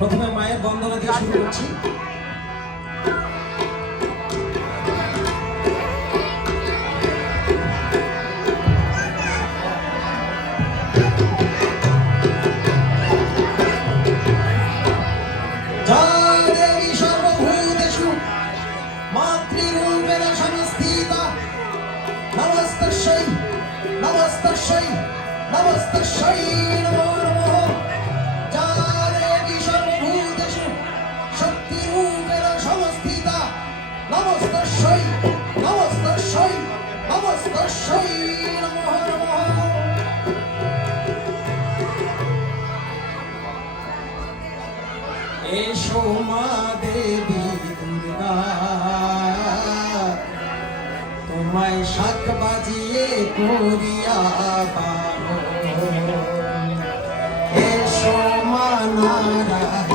প্রথমে মায়ের বন্দনা দিয়ে শুরু করছি। নমস্তস্যৈ নমস্তস্যৈ নমস্তস্যৈ নমো। এসো মা দেবী দুর্গা তোমায় শাক বাজিয়ে করিয়া বারণ। এসো মা নারায়ণী,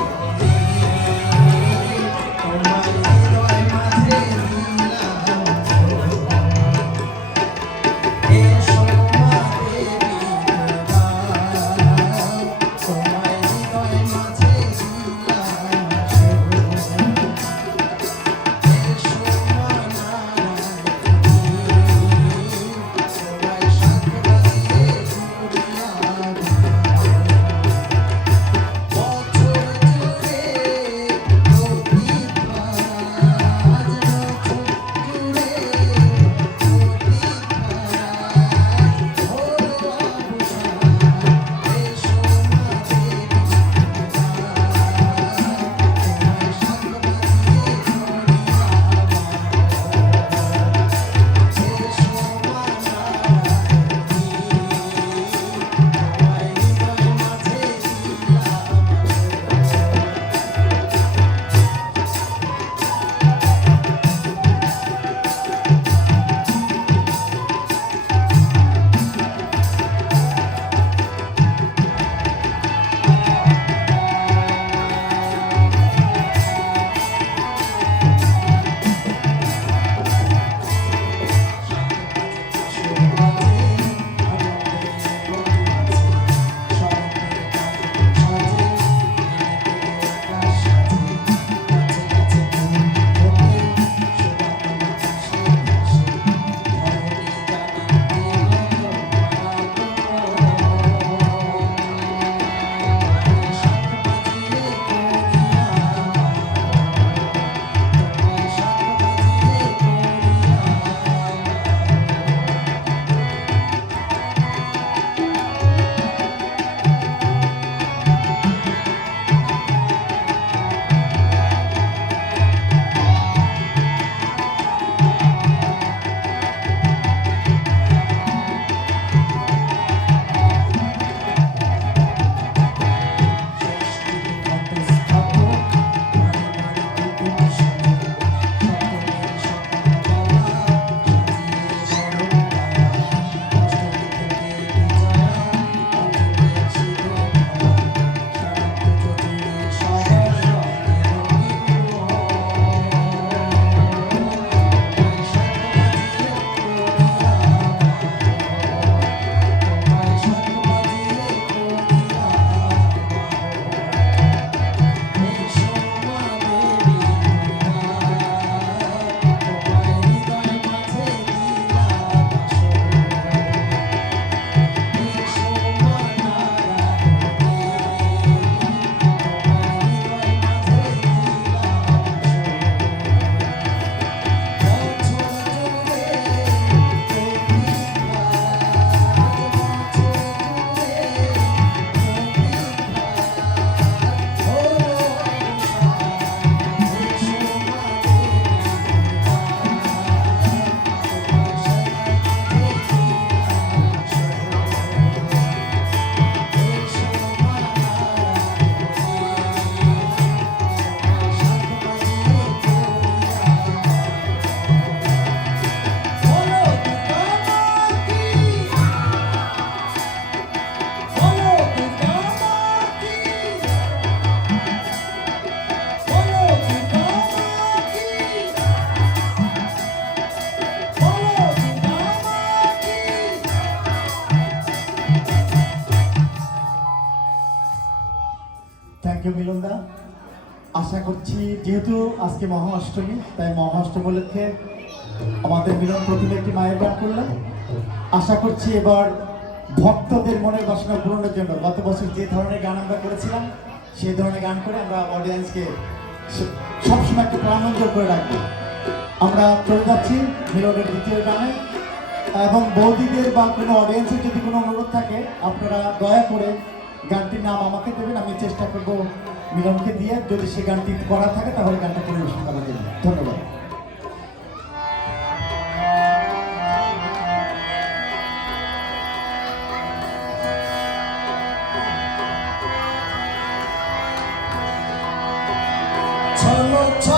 মিলনদা আশা করছি, যেহেতু আজকে মহা অষ্টমী তাই মহা অষ্টমী উপলক্ষে আমাদের মিলন প্রথমে একটি মায়ের গান করলাম। আশা করছি এবার ভক্তদের মনের বাসনা পূরণের জন্য, গত বছর যে ধরনের গান আমরা করেছিলাম, সেই ধরনের গান করে আমরা অডিয়েন্সকে সবসময় একটু প্রাণঞ্জল করে রাখব। আমরা চলে যাচ্ছি মিলনের দ্বিতীয় গানে। এবং বৌদিদের বা কোনো অডিয়েন্সের যদি কোনো অনুরোধ থাকে, আপনারা দয়া করে গানটির নাম আমাকে দেবেন, আমি চেষ্টা করব মিলনকে দিয়ে যদি সে গানটি করা থাকে, তাহলে গানটা পরিবেশন করা যাবে ধন্যবাদ। চলো চলো।